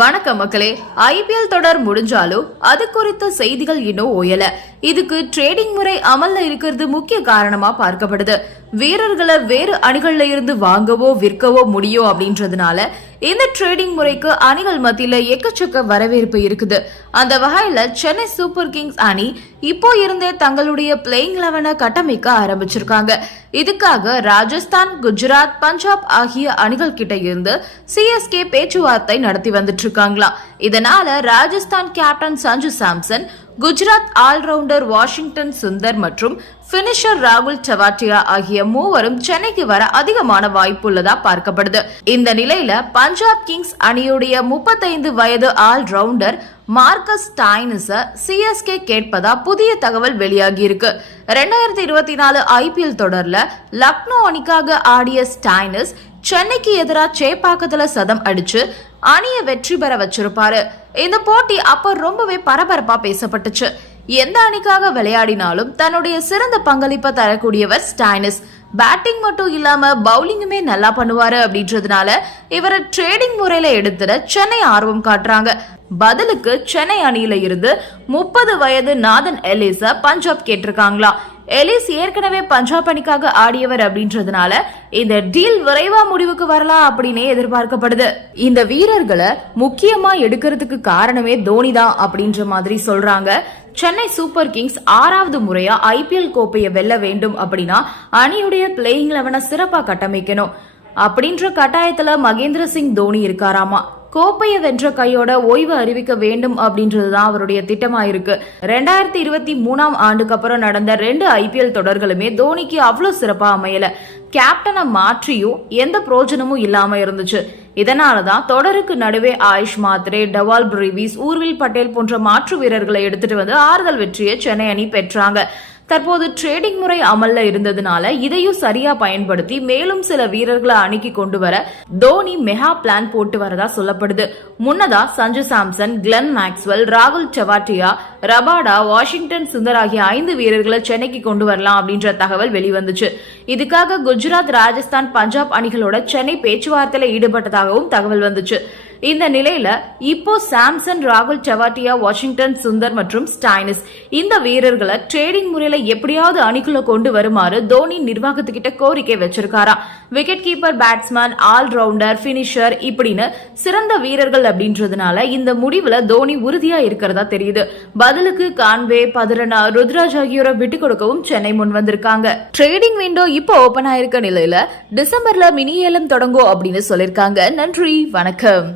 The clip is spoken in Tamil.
வணக்கம் மக்களே ஐபிஎல் தொடர் முடிஞ்சாலும் அது குறித்த செய்திகள் இன்னும் ஓயல. இதுக்கு ட்ரேடிங் முறை அமல்ல இருக்கிறது முக்கிய காரணமா பார்க்கப்படுது. வீரர்களை வேறு அணிகள்ல இருந்து வாங்கவோ விற்கவோ முடியும் அப்படின்றதுனால இந்த ட்ரேடிங் முறைக்கு அணிகள் மத்தியில எக்கச்சக்க வரவேற்பு இருக்குது. அந்த வகையில சென்னை சூப்பர் கிங்ஸ் அணி இப்போ இருந்தே தங்களுடைய பிளேயிங் லெவனை கட்டமைக்க ஆரம்பிச்சிருக்காங்க. இதுக்காக ராஜஸ்தான் குஜராத் பஞ்சாப் ஆகிய அணிகள் கிட்ட இருந்து சிஎஸ்கே பேச்சுவார்த்தை நடத்தி வந்துட்டு இருக்காங்களாம். இதனால Rajasthan captain Sanju Samson Gujarat allrounder Washington Sundar மற்றும் பினிஷர் ராகுல் டவாட்டியா ஆகிய மூவரும் சென்னைக்கு வர அதிகமான வாய்ப்புள்ளதா பார்க்கப்படுது. இந்த நிலையில பஞ்சாப் கிங்ஸ் அணியுடைய முப்பத்தைந்து வயது ஆல்ரவுண்டர் மார்க்கஸ் டைனஸ சிஎஸ்கே கேட்பதா புதிய தகவல் வெளியாகி இருக்கு ரெண்டாயிரத்தி இருபத்தி நாலு ஐபிஎல் தொடர்ல லக்னோ அணிக்காக ஆடிய ஸ்டைனிஸ் சென்னைக்கு எதிராக சேப்பாக்கத்துல சதம் அடிச்சு அணியை வெற்றி பெற வச்சிருப்பாரு. இந்த போட்டி அப்ப ரொம்பவே பரபரப்பா பேசப்பட்டுச்சு. எந்த அணிக்காக விளையாடினாலும் தன்னுடைய சிறந்த பங்களிப்பை தரக்கூடியவர் ஸ்டைனஸ். பேட்டிங் மட்டும் இல்லாம பவுலிங்குமே நல்லா பண்ணுவாரு அப்படின்றதுனால இவரை ட்ரேடிங் முறையில எடுத்துட சென்னை ஆர்வம் காட்டுறாங்க. பதிலுக்கு சென்னை அணியில இருந்து முப்பது வயது நாதன் எலிசா பஞ்சாப் கேட்டிருக்காங்களா. எலிஸ் ஏற்கனவே பஞ்சாப் அணிக்காக ஆடியவர் அப்படின்றதுனால இந்த டீல் விரைவா முடிவுக்கு வரலாம் அப்படின்னே எதிர்பார்க்கப்படுது. இந்த வீரர்களை முக்கியமா எடுக்கிறதுக்கு காரணமே தோனி தான் அப்படின்ற மாதிரி சொல்றாங்க. சென்னை சூப்பர் கிங்ஸ் ஆறாவது முறையா ஐபிஎல் கோப்பையை வெல்ல வேண்டும் அப்படின்னா அணியுடைய பிளேயிங் லெவனை சிறப்பா கட்டமைக்கணும். அப்படின்ற கட்டாயத்துல மகேந்திர சிங் தோனி இருக்காராமா? கோப்பையை வென்ற கையோட ஓய்வு அறிவிக்க வேண்டும் அப்படின்றது தான் அவருடைய திட்டமா இருக்கு ரெண்டாயிரத்தி இருபத்தி மூணாம் ஆண்டுக்கு அப்புறம் நடந்த ரெண்டு ஐபிஎல் தொடர்களுமே தோனிக்கு அவ்வளவு சிறப்பா அமையல. கேப்டனை மாற்றியும் எந்த பிரோஜனமும் இல்லாம இருந்துச்சு. இதனாலதான் தொடருக்கு நடுவே ஆயுஷ் மாத்ரே டவால் பிரிவிஸ் ஊர்வில் பட்டேல் போன்ற மாற்று வீரர்களை எடுத்துட்டு வந்து ஆறுதல் வெற்றியை சென்னை அணி பெற்றாங்க. தற்போது ட்ரேடிங் முறை அமல்ல இருந்ததுனால இதையும் சரியா பயன்படுத்தி மேலும் சில வீரர்களை அணுகி கொண்டு வர தோனி மெகா பிளான் போட்டு வரதா சொல்லப்படுது. முன்னதா சஞ்சு சாம்சன் கிளென் மேக்ஸ்வெல் ராகுல் சவாட்டியா ரபாடா வாஷிங்டன் சுந்தர் ஆகிய ஐந்து வீரர்களை சென்னைக்கு கொண்டு வரலாம் அப்படின்ற தகவல் வெளிவந்துச்சு. இதுக்காக குஜராத் ராஜஸ்தான் பஞ்சாப் அணிகளோட சென்னை பேச்சுவார்த்தையில ஈடுபட்டதாகவும் தகவல் வந்துச்சு. இந்த நிலையில இப்போ சாம்சன் ராகுல் சவாட்டியா வாஷிங்டன் சுந்தர் மற்றும் ஸ்டைனிஸ் இந்த வீரர்களை ட்ரேடிங் முறையில எப்படியாவது அணிக்குள்ள கொண்டு வருமாறு தோனி நிர்வாகத்துக்கிட்ட கோரிக்கை வச்சிருக்காராம் wicket keeper batsman allrounder finisher இப்படின்னு சிறந்த வீரர்கள் அப்படின்றதுனால இந்த முடிவுல தோனி உறுதியா இருக்கிறதா தெரியுது. பதிலுக்கு கான்வே பதுரனா ருத்ராஜ் ஆகியோரை விட்டு கொடுக்கவும் சென்னை முன் வந்திருக்காங்க. ட்ரேடிங் விண்டோ இப்போ ஓபன் ஆயிருக்க நிலையில டிசம்பர்ல மினி ஏலம் தொடங்கும் அப்படின்னு சொல்லிருக்காங்க. நன்றி வணக்கம்.